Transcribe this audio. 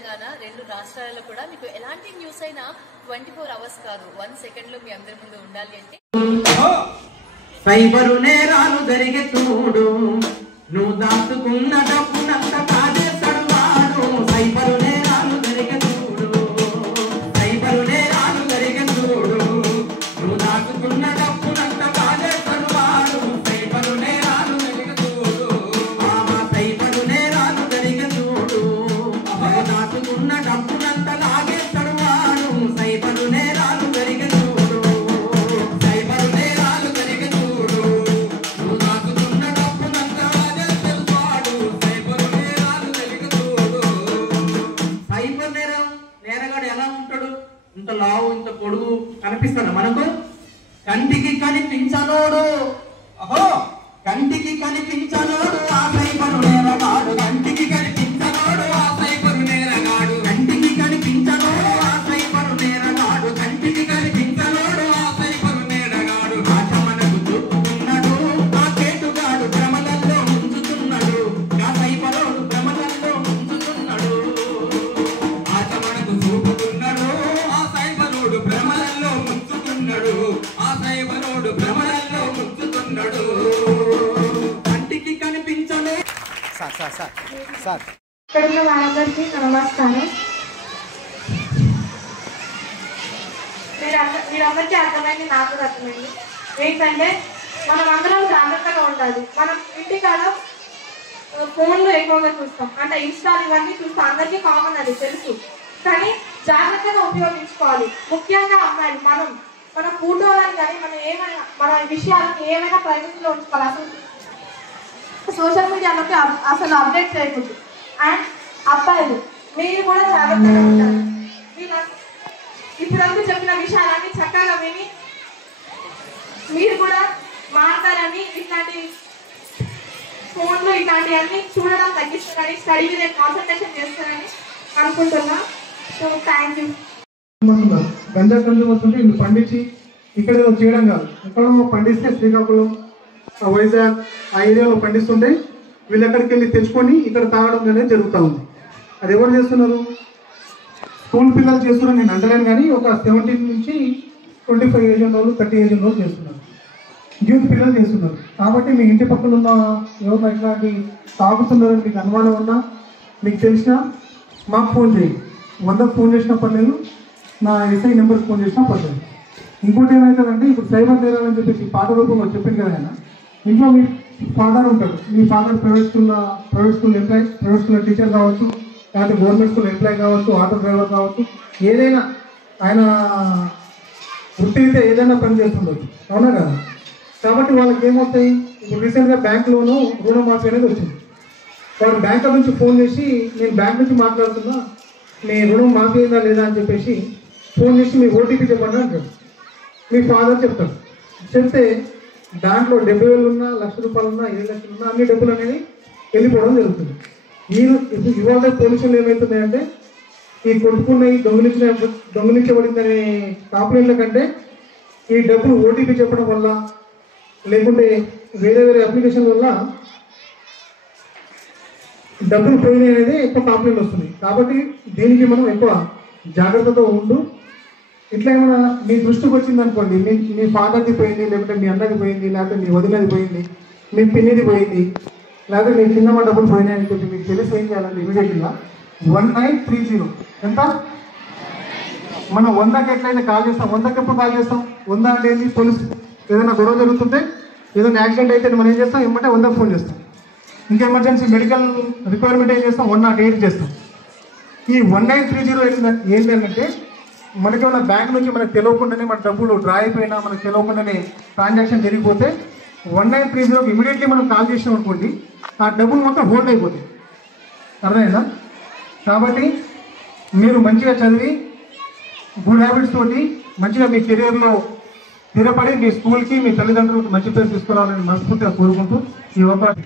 తెలంగాణ రెండు రాష్ట్రాలలో కూడా మీకు ఎలాంటి న్యూస్ అయినా 24 hours కాదు 1 సెకండ్ లో మీ అందరి ముందు ఉండాలి అంటే సైబరు నేరాలు జరిగే చూడు నువ్వు దాచుకున్న డబ్బునంత కాజేస్తాడు వాడు సైబరు నేరాలు జరిగే చూడు సైబరు నేరాలు జరిగే చూడు నువ్వు దాచుకున్న డబ్బునంత కాజేస్తాడు వాడు సైబరు నేరాలు జరిగే చూడు సైబరు నేరాలు జరిగే చూడు నువ్వు దాచుకున్న డబ్బునంత లాగేస్తాడు వాడు సైబరు నేరాలు జరిగే చూడు సైబరు నేరాలు జరిగే చూడు నువ్వు దాచుకున్న డబ్బునంత లాగేస్తాడు వాడు సైబరు నేరాలు జరిగే చూడు సైబర్ నేరగాడు ఎలా ఉంటాడు ఇంత లావు ఇంత పొడుగు కనిపిస్తాడు మనకు కంటికి కనిపించనోడు అహో కంటికి కనిపించనోడు ఆ సైబరు నేరగాడు కంటికి కనిపించనోడు ఆ సైబరు నేరగాడు కంటికి కనిపించనోడు ఆ సైబరు నేరగాడు కంటికి కనిపించనోడు ఆ సైబరు నేరగాడు ఆట మనకు చూపుతున్నాడు ఆ కేటుగాడు భ్రమలలో ఉంచుతున్నాడు ఆ సైబరోడు భ్రమలలో ఉంచుతున్నాడు ఆట మనకు చూపుతున్నాడు ఆ సైబరోడు భ్రమలలో ఉంచుతున్నాడు ఆ సైబరోడు భ్రమలలో ఉంచుతున్నాడు కంటికి కనిపించలే సార్ ఇక్కడున్న వాళ్ళందరికీ నమస్కారం. మీరందరికీ అర్థమైంది, నాకు అర్థమైంది. ఏంటంటే మనం అందరం జాగ్రత్తగా ఉండాలి. మనం ఇంటికాడ ఫోన్లు ఎక్కువగా చూస్తాం, అంటే ఇన్స్టాల్ ఇవన్నీ చూస్తాం, అందరికీ కామన్, అది తెలుసు. కానీ జాగ్రత్తగా ఉపయోగించుకోవాలి. ముఖ్యంగా అమ్మాయిలు మన ఫోటోలను కానీ మన విషయాలను ఏమైనా ప్రైవసీలో ఉంచుకోవాలి. అసలు సోషల్ మీడియాలోకి అసలు అప్డేట్ చేయకూడదు. అండ్ అబ్బాయిలు మీరు కూడా జాగ్రత్తగా ఉంటారు. ఇప్పుడంతా చెప్పిన విషయాలన్నీ చక్కగా విని మీరు కూడా మారుతారని, ఇట్లాంటి ఫోన్లు ఇట్లాంటివన్నీ చూడడం తగ్గిస్తారని, స్టడీ మీద కాన్సన్ట్రేషన్ చేస్తారని అనుకుంటున్నా. So thank you. Ganja consume వస్తుంటే ఇల్లు పండించి ఇక్కడ చేయడం కాదు, ఎక్కడో పండిస్తే శ్రీకాకుళం వైజాగ్ ఆ ఏరియాలో పండిస్తుంటే వీళ్ళు ఎక్కడికి వెళ్ళి తెచ్చుకొని ఇక్కడ తాగడం అనేది జరుగుతూ ఉంది. అది ఎవరు చేస్తున్నారు? స్కూల్ పిల్లలు చేస్తున్నారు, నేను అంటలేను. కానీ ఒక 17 నుంచి 25 ఏజ్ వాళ్ళు 30 ఏజ్ వాళ్ళు చేస్తున్నారు, యూత్ పిల్లలు చేస్తున్నారు. కాబట్టి మీ ఇంటి పక్కన ఉన్న ఎవరు ఇట్లాంటి తాగుతున్నారని మీకు అనుమానం ఉన్నా, మీకు తెలిసినా మాకు ఫోన్ చేయండి. 100కు ఫోన్ చేసినా పర్లేదు, నా ఎస్ఐ నెంబర్కి ఫోన్ చేసినా పర్లేదు. ఇంకోటి ఏమవుతుందంటే ఇప్పుడు సైబర్ నేరాలని చెప్పేసి పాత రూపంలో చెప్పింది కదా ఆయన. ఇంట్లో మీ ఫాదర్ ఉంటాడు, మీ father private school employ, private స్కూల్లో టీచర్ కావచ్చు, లేకపోతే గవర్నమెంట్ స్కూల్ ఎంప్లాయ్ కావచ్చు, ఆటో డ్రైవర్ కావచ్చు, ఏదైనా ఆయన వృత్తిరీత్యా ఏదైనా పని చేస్తుండొచ్చు, అవునా కదా? కాబట్టి వాళ్ళకి ఏమవుతాయి, ఇప్పుడు రీసెంట్గా బ్యాంకులోనూ రుణమాఫీ అనేది వచ్చింది. వాడు బ్యాంకుల నుంచి ఫోన్ చేసి నేను బ్యాంక్ నుంచి మాట్లాడుతున్నా, మీ రుణం మాఫీ అయిందా లేదా అని చెప్పేసి ఫోన్ చేసి మీ ఓటీపీ చెప్పండి అంటాడు. మీ ఫాదర్ చెప్తాడు. చెప్తే దాంట్లో 70,000 ఉన్నా, ₹1,00,000 ఉన్నా, 7,00,000 ఉన్నా అన్ని డబ్బులు అనేది వెళ్ళిపోవడం జరుగుతుంది. ఇవాళ పోలీసులు ఏమవుతున్నాయంటే ఈ కొట్టుకున్నవి దొంగిలించబడిందనే కంప్లైంట్ల కంటే ఈ డబ్బులు ఓటీపీ చెప్పడం వల్ల, లేకుంటే వేరే అప్లికేషన్ వల్ల డబ్బులు పోయినాయి అనేది ఎక్కువ కంప్లైంట్ వస్తుంది. కాబట్టి దీనికి మనం ఎక్కువ జాగ్రత్తతో ఉండు. ఇట్లా ఏమైనా మీ దృష్టికి వచ్చింది అనుకోండి, మీ ఫాదర్ది పోయింది, లేకపోతే మీ అన్నది పోయింది, లేకపోతే మీ వదినది పోయింది, మీ పిన్నిది పోయింది, లేకపోతే మీ చిన్నమ్మ డబ్బులు పోయినాయని చెప్పి మీకు తెలిసి ఏం చేయాలంటే ఇమీడియట్గా 1930 ఎంత మనం 100కి ఎట్లయితే కాల్ చేస్తాం, 100కి ఎప్పుడు కాల్ చేస్తాం? 100 అంటే ఏంటి? పోలీసు ఏదైనా గొడవ జరుగుతుంటే, ఏదైనా యాక్సిడెంట్ అయితే మనం ఏం చేస్తాం? ఏమంటే 100కి ఫోన్ చేస్తాం. ఇంకా ఎమర్జెన్సీ మెడికల్ రిక్వైర్మెంట్ ఏం చేస్తాం? 108 చేస్తాం. ఈ 1930 ఏంటంటే మనకేమైనా బ్యాంక్ నుంచి మనకు తెలియకుండానే మన డబ్బులు డ్రా అయిపోయినా, మనకు తెలియకుండానే ట్రాన్సాక్షన్ జరిగిపోతే 1930కి ఇమీడియట్లీ మనం కాల్ చేసాం అనుకోండి, ఆ డబ్బులు మొత్తం హోల్డ్ అయిపోతాయి. అర్థమైందా? కాబట్టి మీరు మంచిగా చదివి గుడ్ హ్యాబిట్స్ తోటి మంచిగా మీ కెరీర్లో స్థిరపడి మీ స్కూల్కి, మీ తల్లిదండ్రులకు మంచి పేరు తీసుకురావాలని మనస్ఫూర్తిగా కోరుకుంటూ ఈ అవకాశం